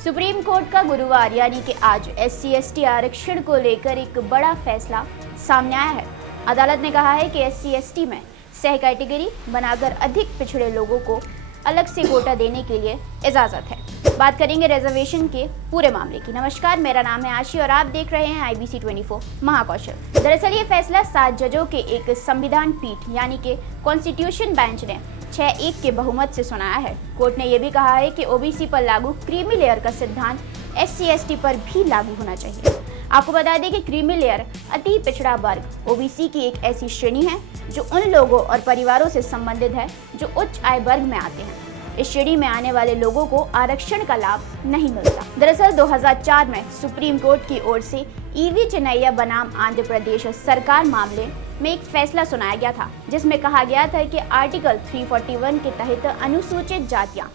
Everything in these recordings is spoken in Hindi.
सुप्रीम कोर्ट का गुरुवार यानी कि आज SC/ST आरक्षण को लेकर एक बड़ा फैसला सामने आया है। अदालत ने कहा है कि SC/ST में सह कैटेगरी बनाकर अधिक पिछड़े लोगों को अलग से कोटा देने के लिए इजाजत है। बात करेंगे रिजर्वेशन के पूरे मामले की। नमस्कार, मेरा नाम है आशी और आप देख रहे हैं IBC 24 महाकौशल। दरअसल ये फैसला 7 जजों के एक संविधान पीठ यानी कि कॉन्स्टिट्यूशन बेंच ने 6-1 के बहुमत से सुनाया है। कोर्ट ने यह भी कहा है कि OBC पर लागू क्रीमी लेयर का सिद्धांत SC/ST पर भी लागू होना चाहिए। आपको बता दें कि क्रीमी लेयर अति पिछड़ा वर्ग OBC की एक ऐसी श्रेणी है जो उन लोगों और परिवारों से संबंधित है जो उच्च आय वर्ग में आते हैं। इस श्रेणी में आने वाले लोगों को आरक्षण का लाभ नहीं मिलता। दरअसल 2004 में सुप्रीम कोर्ट की ओर से EV चिन्नैया बनाम आंध्र प्रदेश सरकार मामले में एक फैसला सुनाया गया था, जिसमें कहा गया था कि आर्टिकल 341 के तहत अनुसूचित जातियां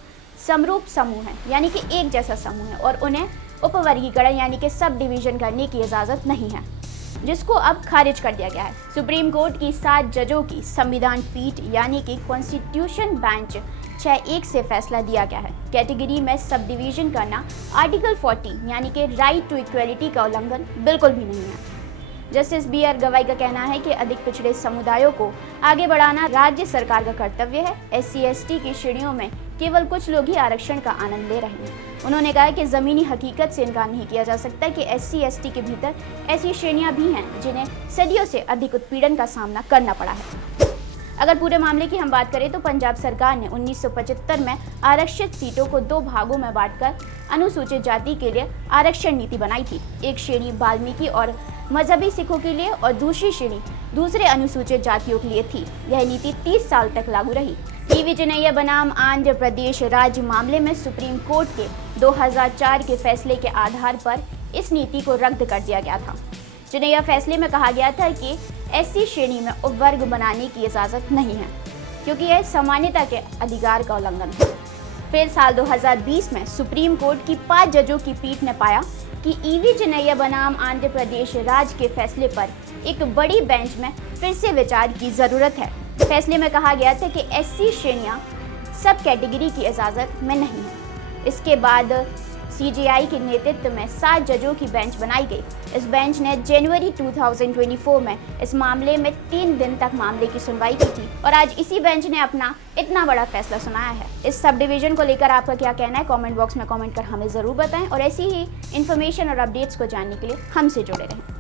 समरूप समूह हैं, यानी कि एक जैसा समूह है और उन्हें उपवर्गीकरण यानी कि सब डिवीजन करने की इजाजत नहीं है, जिसको अब खारिज कर दिया गया है। सुप्रीम कोर्ट की 7 जजों की संविधान पीठ यानी कि कॉन्स्टिट्यूशन बेंच 6-1 से फैसला दिया गया है। कैटेगरी में सब डिवीजन करना आर्टिकल 40 यानी कि राइट टू इक्वलिटी का उल्लंघन बिल्कुल भी नहीं है। जस्टिस BR गवाई का कहना है कि अधिक पिछड़े समुदायों को आगे बढ़ाना राज्य सरकार का कर्तव्य है। SC/ST की श्रेणियों में केवल कुछ लोग ही आरक्षण का आनंद ले रहे हैं। उन्होंने कहा कि जमीनी हकीकत से इनकार नहीं किया जा सकता कि SC/ST के भीतर ऐसी श्रेणियां भी हैं जिन्हें सदियों से अधिक उत्पीड़न का सामना करना पड़ा है। अगर पूरे मामले की हम बात करें तो पंजाब सरकार ने 1975 में आरक्षित सीटों को 2 भागों में बांटकर अनुसूचित जाति के लिए आरक्षण नीति बनाई थी। एक श्रेणी वाल्मीकि और मजहबी सिखों के लिए और दूसरी श्रेणी दूसरे अनुसूचित जातियों के लिए थी। यह नीति 30 साल तक लागू रही। EV चिन्नैया बनाम आंध्र प्रदेश राज्य मामले में सुप्रीम कोर्ट के 2004 के फैसले के आधार पर इस नीति को रद्द कर दिया गया था। चिन्नैया फैसले में कहा गया था कि SC श्रेणी में उपवर्ग बनाने की इजाजत नहीं है, क्योंकि यह समानता के अधिकार का उल्लंघन है। फिर साल 2020 में सुप्रीम कोर्ट की 5 जजों की पीठ ने पाया कि EV चिन्नैया बनाम आंध्र प्रदेश राज्य के फैसले पर एक बड़ी बेंच में फिर से विचार की जरूरत है। फैसले में कहा गया था कि SC श्रेणियां सब कैटेगरी की इजाजत में नहीं है। इसके बाद CJI के नेतृत्व में 7 जजों की बेंच बनाई गई। इस बेंच ने जनवरी 2024 में इस मामले में 3 दिन तक मामले की सुनवाई की थी और आज इसी बेंच ने अपना इतना बड़ा फैसला सुनाया है। इस सब डिवीजन को लेकर आपका क्या कहना है, कमेंट बॉक्स में कमेंट कर हमें ज़रूर बताएं और ऐसी ही इन्फॉर्मेशन और अपडेट्स को जानने के लिए हमसे जुड़े रहें।